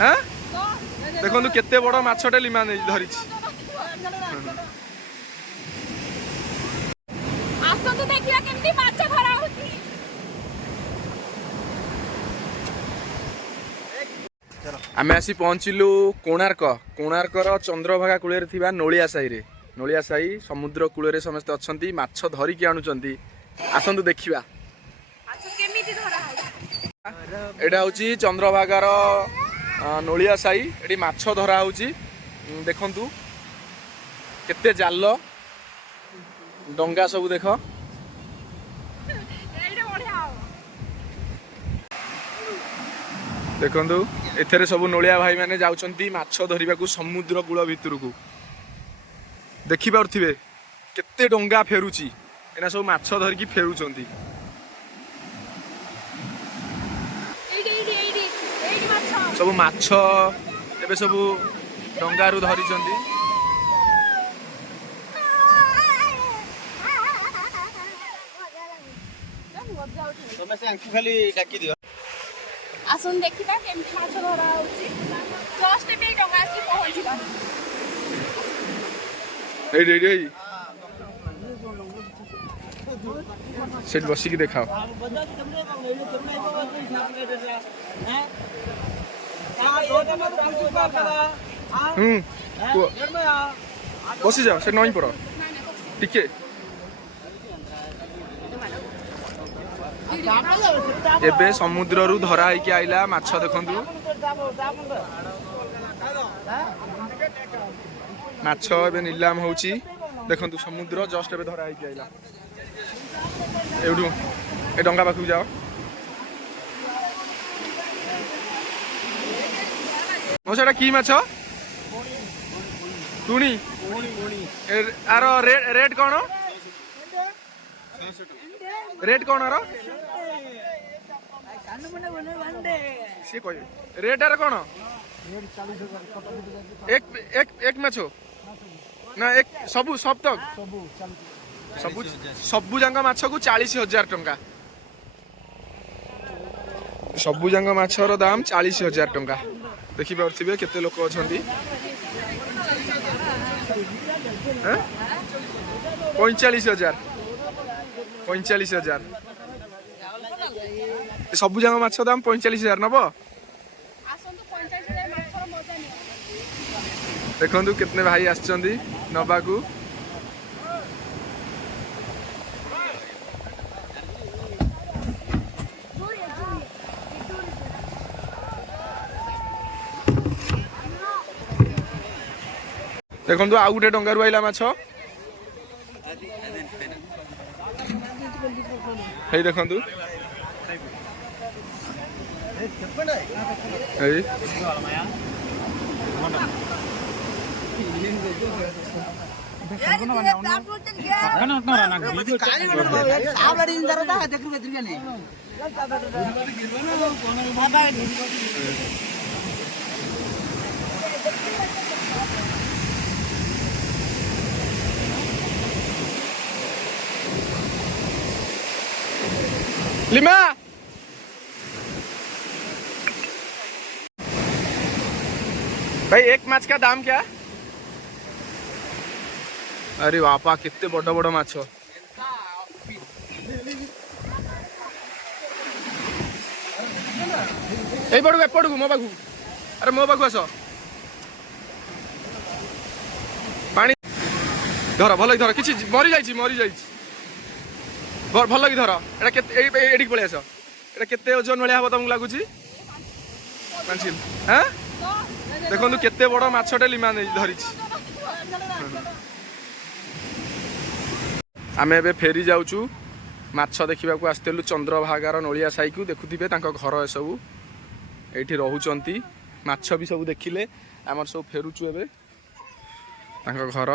हाँ देखो केते बड़ माछटे लिमा नहीं धरी आमे आसी पहुँचलु कोणार्क कोणार्कर चंद्रभागा कूल नोलिया साही समुद्र कूल समस्ते अच्छा माछ धरिकी आणुचंती आसतु देखिबा एटा हूँ चंद्रभागार नोलिया साही एटी माछ धरा होची देखंतु केते जाल डंगा सब देख देखंतु एथरे सब नोलिया भाई माने जाउचंती माछ धरिबा को समुद्र कूल भितर को देखि पारथिबे केते डंगा फेरुची एना सब माछ धरिकी फेरुचंती सब माछ एबे सब डंगारू धरिचंती तमे से आंखी खाली डाकी दियो आसन देखिबा केमती माछ धरा होची जस्ट पे डंगा आसी पहुंचीबा एई सेट बसी की देखाओ बसी जाओ से नई पड़ टिके एबे समुद्र रु धरा होइके आइला माछ देखंतु माछ एबे नीलाम होउची देखंतु समुद्र जस्ट एबे धरा होइके आइला एउडू ए डंगा पाखु जाओ मोसेटा की माछ टुणी आर रेट कौन रेट कौन आर सी कह रेट आर कौन एक माछ ना एक सबू सब तक सबू सबू जांग माछ को 40,000 टंका सबू जांग माछर दाम 40,000 टंका देखि पारथिबे केते लोक अछंती 45,000 सबू जांग माछ दाम 45,000 नब देखंतु कितने भाई आछंती नबाकू देखंतु आउ गुटे डंगारू आइला माछ हेई देखंतु हेई लिमा भाई एक माछ का दाम क्या? अरे बापा कितने बड़ बड़ माछ एपड़ू मो पाखु अरे मो पाखु आस पानी धर भल धर कि मरी जाइए भल कि धर एटी पलि आस एटा केते ओजन भाया हम तुमको लगुच हाँ देखो केते बड़ माछटे लिमा धरी आमे एबे फेरी जाऊचु माछ देखा आसलु चंद्रभागार नोलिया साई को देखुथिबे तांको घर एसबू एठी रहउचंती माछ भी सब देखिले आमर सब फेरुचु एबे तांको घर